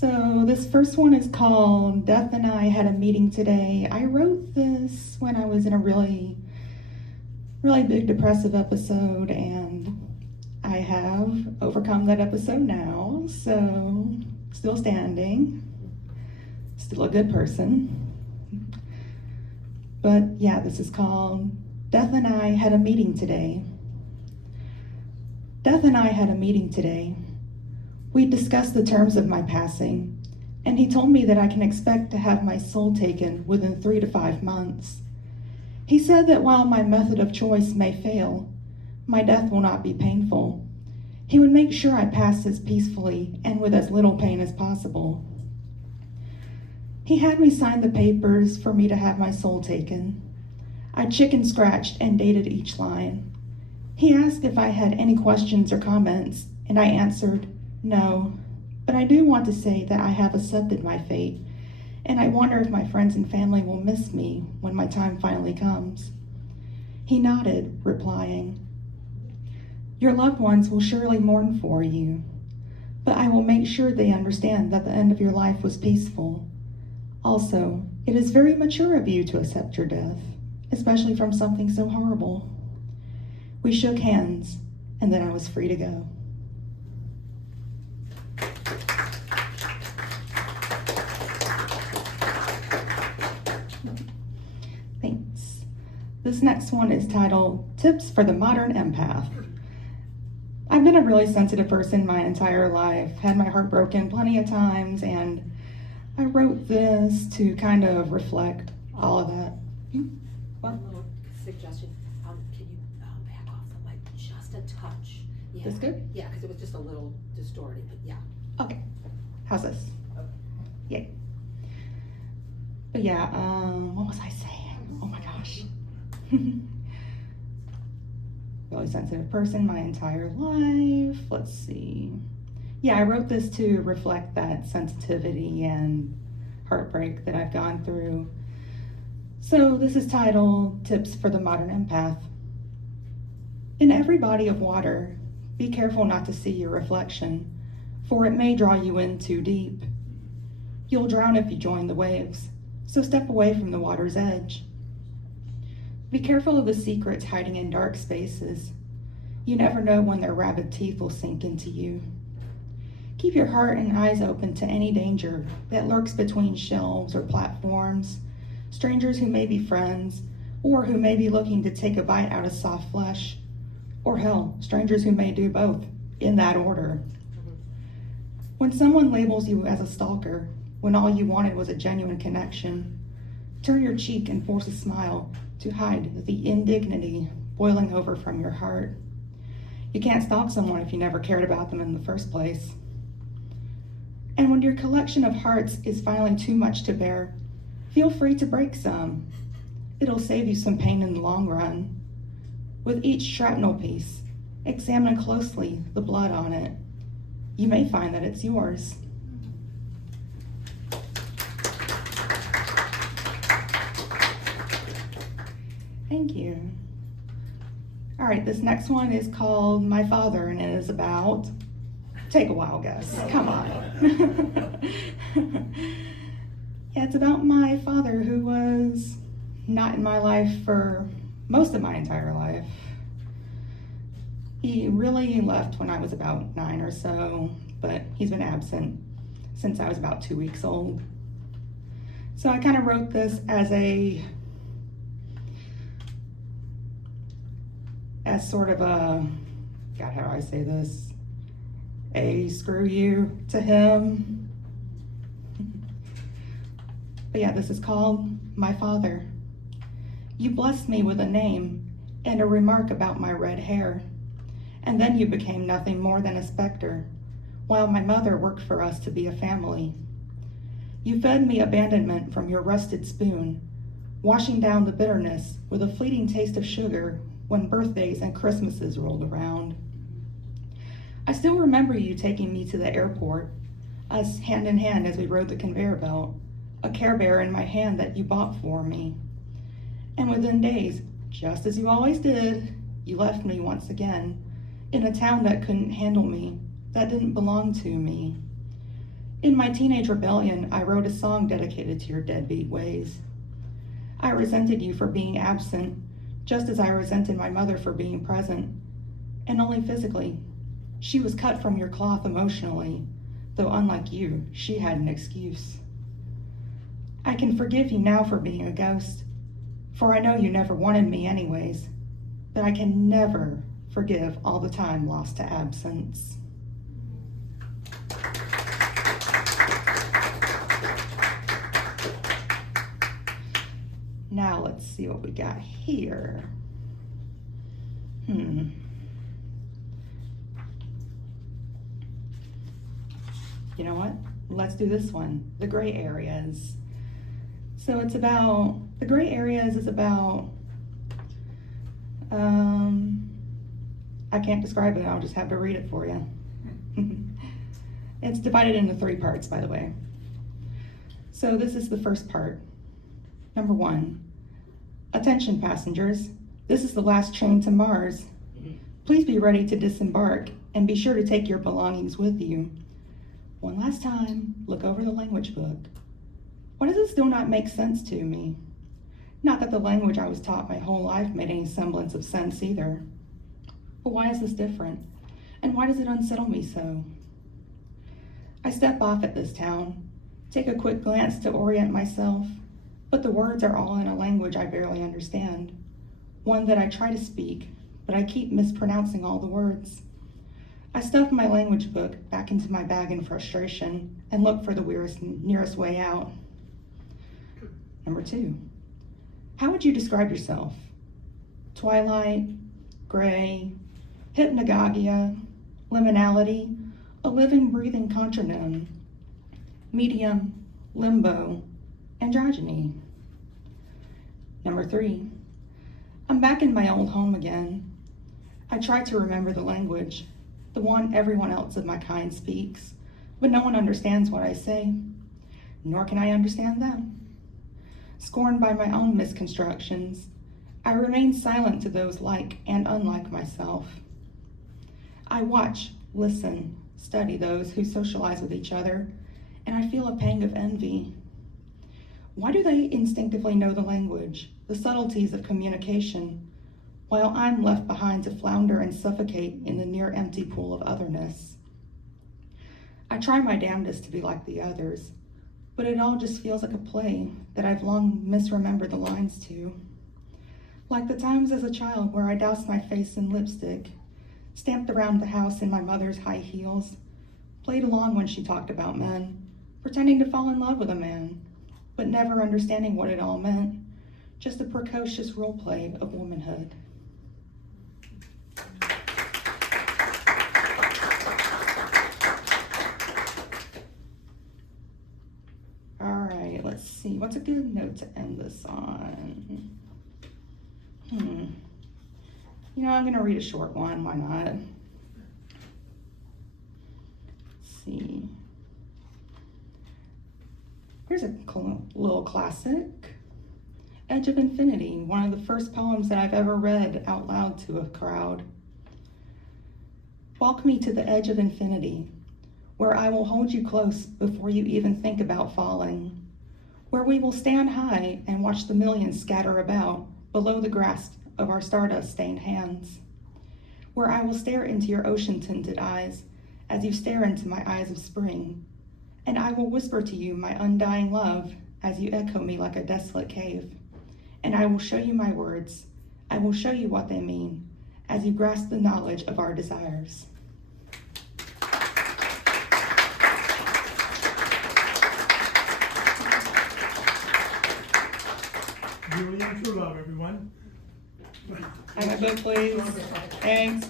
So this first one is called Death and I Had a Meeting Today. I wrote this when I was in a really big depressive episode, and I have overcome that episode now, so still standing, still a good person. But yeah, this is called Death and I Had a Meeting Today. Death and I had a meeting today. We discussed the terms of my passing, and he told me that I can expect to have my soul taken within 3 to 5 months. He said that while my method of choice may fail, my death will not be painful. He would make sure I passed as peacefully and with as little pain as possible. He had me sign the papers for me to have my soul taken. I chicken scratched and dated each line. He asked if I had any questions or comments, and I answered, no, but I do want to say that I have accepted my fate, and I wonder if my friends and family will miss me when my time finally comes. He nodded, replying, your loved ones will surely mourn for you, but I will make sure they understand that the end of your life was peaceful. Also, it is very mature of you to accept your death, especially from something so horrible. We shook hands, and then I was free to go. Thanks. This next one is titled Tips for the Modern Empath. I've been a really sensitive person my entire life, had my heart broken plenty of times, and I wrote this to kind of reflect all of that. What? One little suggestion. Can you back off the mic just a touch? Yeah. This good? Yeah, because it was just a little distorted, but yeah. Okay. How's this? Okay. Yay. But yeah, what was I saying? Oh my gosh. Really sensitive person my entire life. Let's see. Yeah, I wrote this to reflect that sensitivity and heartbreak that I've gone through. So this is titled Tips for the Modern Empath. In every body of water, be careful not to see your reflection, for it may draw you in too deep. You'll drown if you join the waves, so step away from the water's edge. Be careful of the secrets hiding in dark spaces. You never know when their rabid teeth will sink into you. Keep your heart and eyes open to any danger that lurks between shelves or platforms, strangers who may be friends, or who may be looking to take a bite out of soft flesh, or hell, strangers who may do both, in that order. When someone labels you as a stalker, when all you wanted was a genuine connection, turn your cheek and force a smile to hide the indignity boiling over from your heart. You can't stalk someone if you never cared about them in the first place. And when your collection of hearts is finally too much to bear, feel free to break some. It'll save you some pain in the long run. With each shrapnel piece, examine closely the blood on it. You may find that it's yours. Thank you. All right, this next one is called My Father, and it is about, take a wild guess, come on. Yeah, it's about my father who was not in my life for most of my entire life. He really left when I was about 9 or so, but he's been absent since I was about 2 weeks old. So I kind of wrote this as sort of a, God, how do I say this? A screw you to him. But yeah, this is called My Father. You blessed me with a name and a remark about my red hair, and then you became nothing more than a specter, while my mother worked for us to be a family. You fed me abandonment from your rusted spoon, washing down the bitterness with a fleeting taste of sugar when birthdays and Christmases rolled around. I still remember you taking me to the airport, us hand in hand as we rode the conveyor belt, a Care Bear in my hand that you bought for me. And within days, just as you always did, you left me once again, in a town that couldn't handle me, that didn't belong to me. In my teenage rebellion, I wrote a song dedicated to your deadbeat ways. I resented you for being absent, just as I resented my mother for being present, and only physically. She was cut from your cloth emotionally, though unlike you, she had an excuse. I can forgive you now for being a ghost, for I know you never wanted me anyways, but I can never forgive all the time lost to absence. Now let's see what we got here. You know what? Let's do this one, the gray areas. So it's about, the gray areas is about, I can't describe it, I'll just have to read it for you. It's divided into 3 parts, by the way. So this is the first part. Number 1, attention passengers, this is the last train to Mars. Please be ready to disembark and be sure to take your belongings with you. One last time, look over the language book. Why does it still not make sense to me? Not that the language I was taught my whole life made any semblance of sense either. But why is this different? And why does it unsettle me so? I step off at this town, take a quick glance to orient myself, but the words are all in a language I barely understand. One that I try to speak, but I keep mispronouncing all the words. I stuff my language book back into my bag in frustration and look for the nearest way out. Number 2, how would you describe yourself? Twilight, gray, hypnagogia, liminality, a living, breathing contronym, medium, limbo, androgyny. Number 3, I'm back in my old home again. I try to remember the language, the one everyone else of my kind speaks, but no one understands what I say, nor can I understand them. Scorned by my own misconstructions, I remain silent to those like and unlike myself. I watch, listen, study those who socialize with each other, and I feel a pang of envy. Why do they instinctively know the language, the subtleties of communication, while I'm left behind to flounder and suffocate in the near empty pool of otherness? I try my damnedest to be like the others, but it all just feels like a play that I've long misremembered the lines to. Like the times as a child where I doused my face in lipstick, stamped around the house in my mother's high heels, played along when she talked about men, pretending to fall in love with a man, but never understanding what it all meant, just a precocious role play of womanhood. All right, let's see, what's a good note to end this on? You know, I'm gonna read a short one, why not? Let's see. Here's a little classic. Edge of Infinity, one of the first poems that I've ever read out loud to a crowd. Walk me to the edge of infinity, where I will hold you close before you even think about falling, where we will stand high and watch the millions scatter about below the grasp of our stardust-stained hands, where I will stare into your ocean-tinted eyes as you stare into my eyes of spring, and I will whisper to you my undying love as you echo me like a desolate cave, and I will show you my words, I will show you what they mean, as you grasp the knowledge of our desires. Julian True Love, everyone. Have a book, please. Thanks.